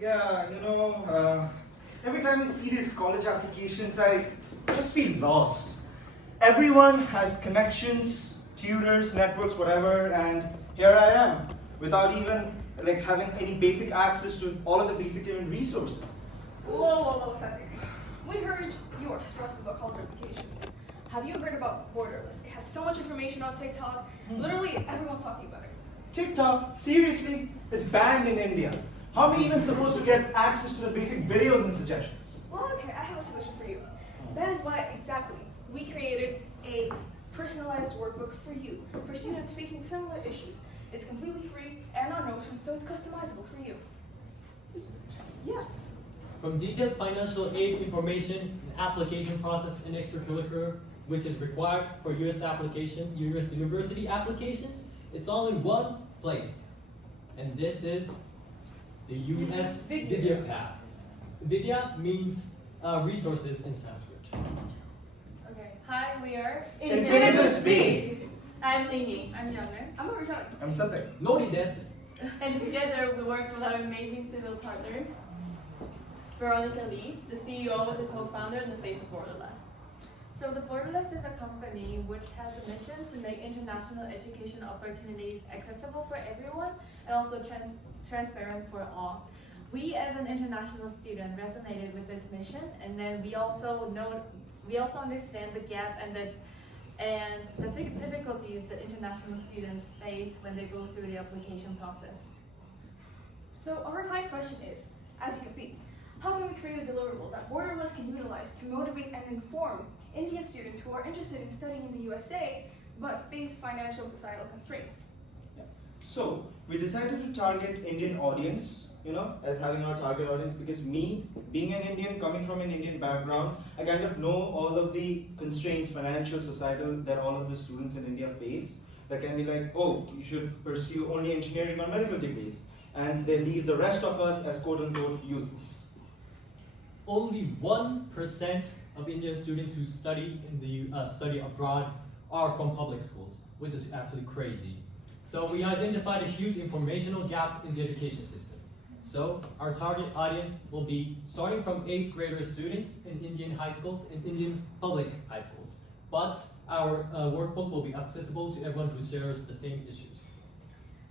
Yeah, every time I see these college applications, I just feel lost. Everyone has connections, tutors, networks, whatever, and here I am, without even like having any basic access to all of the basic human resources. Whoa, Cedric. We heard you are stressed about college applications. Have you heard about Borderless? It has so much information on TikTok. Literally, everyone's talking about it. TikTok, seriously, is banned in India. How are we even supposed to get access to the basic videos and suggestions? Well, okay, I have a solution for you. That is why, exactly, we created a personalized workbook for you, for students facing similar issues. It's completely free and on Notion, so it's customizable for you. Is it? Yes. From detailed financial aid information, an application process, and extracurricular, which is required for US university applications, it's all in one place. And this is the US Vidya path. Vidya means resources in Sanskrit. Okay. Hi, we are Infintus B. I'm Lini. I'm Younger. I'm a Rajani. I'm Satyam. Noted this. And together we work with our amazing civil partner, Veronica Lee, the CEO, the co-founder, and the face of Borderless. So the Borderless is a company which has a mission to make international education opportunities accessible for everyone and also transparent for all. We as an international student resonated with this mission, and then we also understand the gap and the difficulties that international students face when they go through the application process. So our refined question is, as you can see, how can we create a deliverable that Borderless can utilize to motivate and inform Indian students who are interested in studying in the USA but face financial and societal constraints? So we decided to target Indian audience, as having our target audience, because me, being an Indian, coming from an Indian background, I kind of know all of the constraints, financial, societal, that all of the students in India face. That can be like, oh, you should pursue only engineering or medical degrees, and they leave the rest of us as quote-unquote useless. Only 1% of Indian students who study study abroad are from public schools, which is actually crazy. So we identified a huge informational gap in the education system. So our target audience will be starting from 8th grader students in Indian high schools and Indian public high schools. But our workbook will be accessible to everyone who shares the same issues.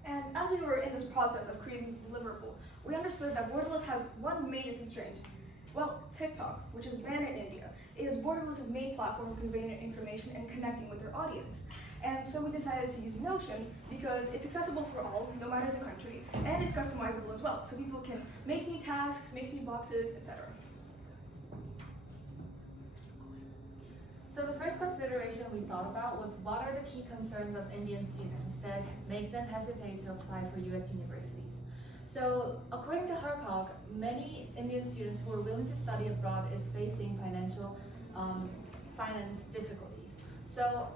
And as we were in this process of creating the deliverable, we understood that Borderless has one major constraint. Well, TikTok, which is banned in India, is Borderless's main platform for conveying information and connecting with their audience. And so we decided to use Notion because it's accessible for all, no matter the country, and it's customizable as well, so people can make new tasks, make new boxes, etc. So the first consideration we thought about was what are the key concerns of Indian students that make them hesitate to apply for US universities. So according to Harkog, many Indian students who are willing to study abroad is facing finance difficulties. So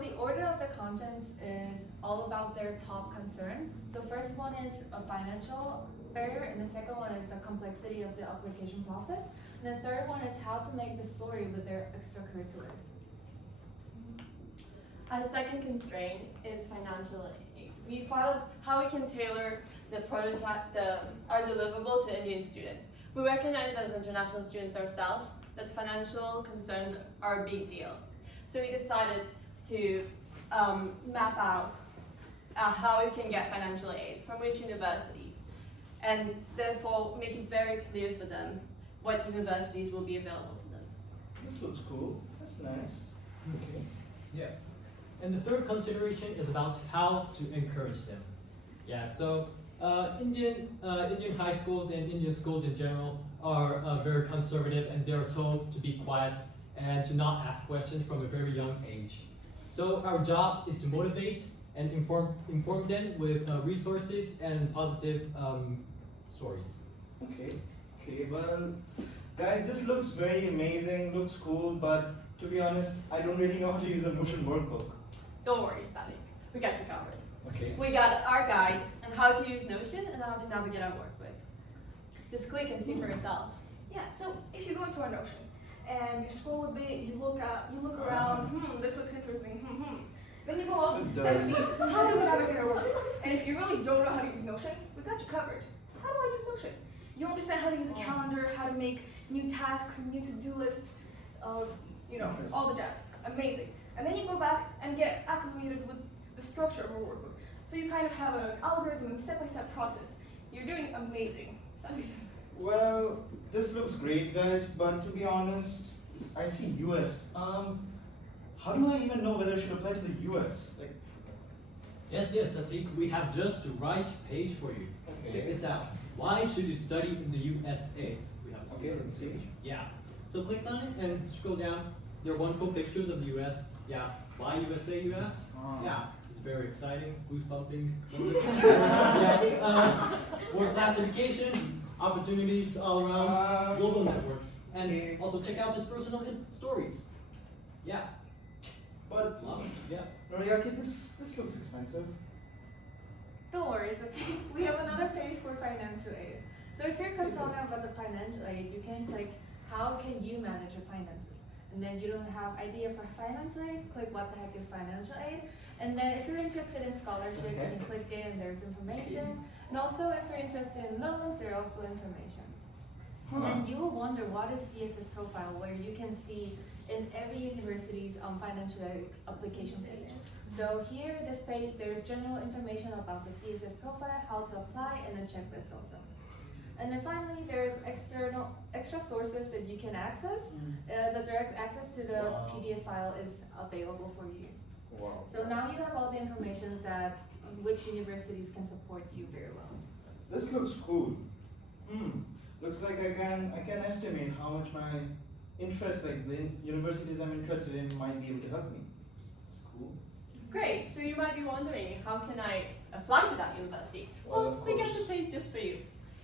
the order of the contents is all about their top concerns. So first one is a financial barrier, and the second one is the complexity of the application process. And the third one is how to make the story with their extracurriculars. Our second constraint is financial aid. We thought of how we can tailor the prototype, our deliverable to Indian students. We recognize as international students ourselves that financial concerns are a big deal. So we decided to map out how we can get financial aid from which universities, and therefore make it very clear for them what universities will be available for them. This looks cool. That's nice. Okay. Yeah. And the third consideration is about how to encourage them. Yeah, so Indian high schools and Indian schools in general are very conservative, and they are told to be quiet and to not ask questions from a very young age. So our job is to motivate and inform them with resources and positive stories. Okay, well, guys, this looks very amazing, looks cool, but to be honest, I don't really know how to use a Notion workbook. Don't worry, Sally. We got you covered. Okay. We got our guide on how to use Notion and how to navigate our workbook. Just click and see for yourself. Yeah, so if you go into our Notion and you scroll a bit, you look around, this looks interesting, Then you go up and see how do we navigate our workbook. And if you really don't know how to use Notion, we got you covered. how do I use Notion? You understand how to use a calendar, how to make new tasks, new to-do lists, you know, all the jazz. Amazing. And then you go back and get acclimated with the structure of a workbook. So you kind of have an algorithm and step-by-step process. You're doing amazing, Sandeep. Well, this looks great, guys, but to be honest, I see US. How do I even know whether I should apply to the US? Like, Yes, Satiq, we have just the right page for you. Okay. Check this out. Why should you study in the USA? We have a Okay, specific let me see. page. Yeah. So click on it and scroll down. There are wonderful pictures of the US. Yeah. Why USA, you ask? Yeah. It's very exciting, goose-bumping. Yeah. World class education, opportunities all around, global networks. And Okay. also check out this personal stories. Yeah. But, Love it. Yeah. Noriaki, this looks expensive. Don't worry, Sati. We have another page for financial aid. So if you're concerned about the financial aid, you can click how can you manage your finances. And then you don't have idea for financial aid, click what the heck is financial aid. And then if you're interested in scholarship, you can click it and there's information. And also if you're interested in loans, there are also information. And then you will wonder what is CSS profile, where you can see in every university's financial aid application page. So here, this page, there's general information about the CSS profile, how to apply, and a checklist also. And then finally, there's extra sources that you can access. The direct access to the PDF file is available for you. Wow. So now you have all the information that which universities can support you very well. This looks cool. Looks like I can estimate how much my interest, like the universities I'm interested in, might be able to help me. It's cool. Great. So you might be wondering, how can I apply to that university? Well, Well, of we got course. the page just for you.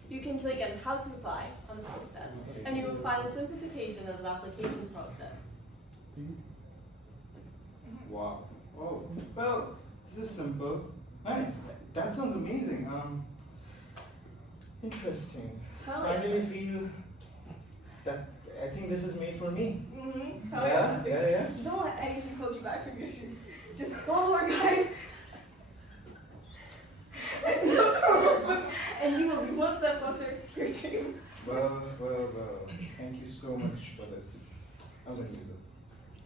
You can click on how to apply on the process, Okay. and you will find a simplification of the application process. Wow. Oh, well, this is simple. Nice. That sounds amazing. Interesting. Hell Finally feel that I think this is made for me. Mm-hmm. Yeah. Don't let anything hold you back from your dreams. Just follow our guide. And you will be one step closer to your dream. Well. Thank you so much for this. I'm gonna use it.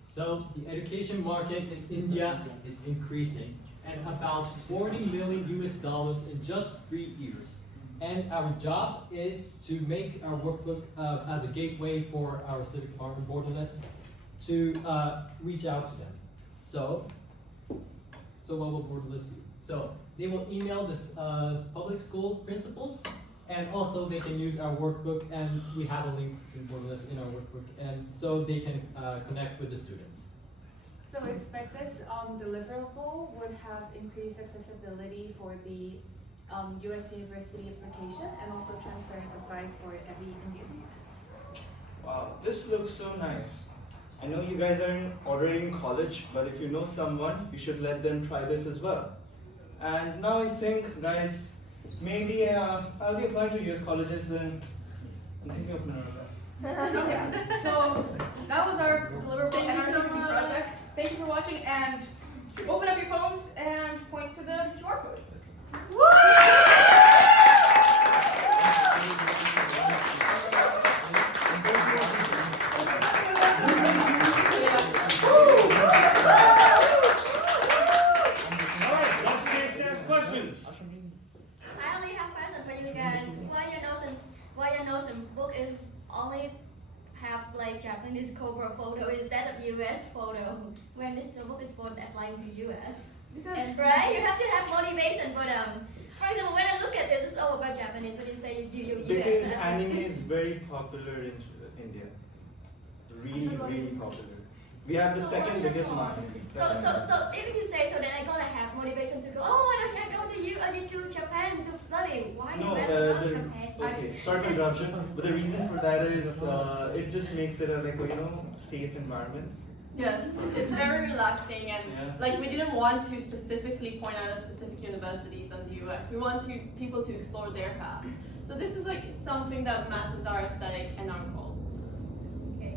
So the education market in India is increasing, and about 40 million US dollars in just 3 years. And our job is to make our workbook as a gateway for our civic department borderless to reach out to them. So what will borderless do? So they will email the public schools principals, and also they can use our workbook, and we have a link to borderless in our workbook, and so they can connect with the students. So expect this deliverable would have increased accessibility for the US university application and also transparent advice for every Indian students. Wow, this looks so nice. I know you guys are already in college, but if you know someone, you should let them try this as well. And now I think, guys, maybe I'll be applying to US colleges, and I'm thinking of Minerva. Okay, so that was our deliverable Thank and you our so CCP much. project. Thank you for watching, and open up your phones and point to the QR code. Alright, what's the chance to ask questions? I only have a question for you guys. Why your Notion book is only have like Japanese cover photo instead of US photo when this the book is for applying to US? Because And right, you have to have motivation for them. For example, when I look at this, it's all about Japanese. When you say US, Because anime is very popular in India. Really popular. We have the So second what's the biggest point? market. So if you say so, then I'm gonna have motivation to go. Oh, why don't I go to Japan to study? Why No, you better go to the Japan? okay. Sorry for interruption, but the reason for that is it just makes it a safe environment. Yes, it's very relaxing, and Yeah. like we didn't want to specifically point out a specific universities in the US. We want people to explore their path. So this is like something that matches our aesthetic and our goal. Okay.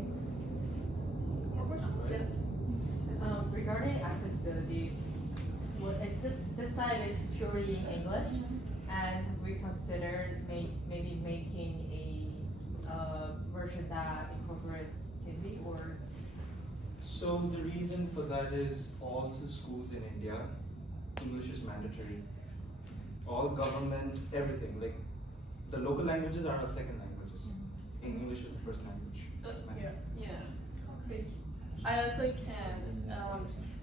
More questions? Yes. Regarding accessibility, is this site is purely in English? And have we considered maybe making a version that incorporates Hindi or? So the reason for that is all the schools in India, English is mandatory. All government, everything, like the local languages are our second languages. English is the first language. It's mandatory. Yeah. I also can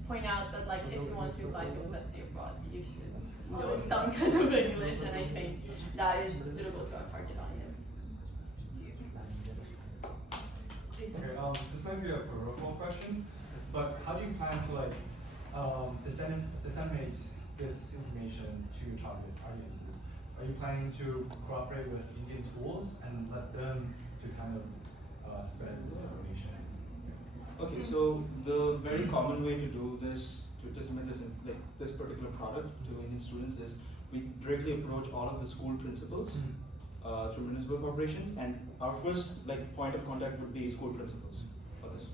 point out that like if you want to apply to university abroad, you should know some kind of English, and I think that is suitable to our target audience. Okay, this might be a peripheral question, but how do you plan to like disseminate this information to target audiences? Are you planning to cooperate with Indian schools and let them to kind of spread this information? Okay, so the very common way to do this, to disseminate this, like this particular product to Indian students, is we directly approach all of the school principals through municipal corporations, and our first like point of contact would be school principals for this.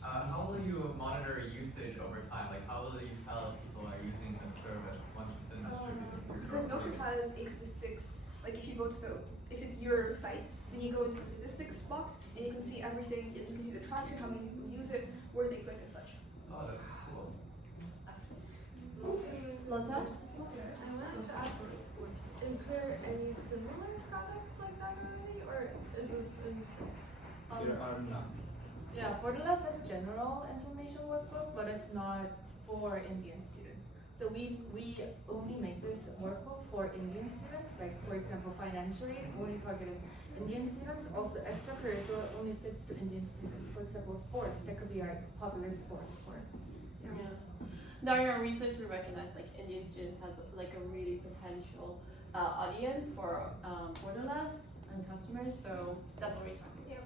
How will you monitor usage over time? Like, how will you tell if people are using the service once it's been distributed? Because Notion has a statistics, like if you go to if it's your site, then you go into the statistics box and you can see everything. You can see the traction, how many people use it, where they click and such. Oh, that's cool. Lotta? I wanted to ask, is there any similar products like that already, or is this in first? There are none. Yeah, Borderless has general information workbook, but it's not for Indian students. So we only make this workbook for Indian students, like for example financially, only targeting Indian students. Also extracurricular only fits to Indian students. For example sports, that could be our popular sports sport. Yeah. During our research, we recognize like Indian students has like a really potential audience for borderless and customers, so that's what we're talking about.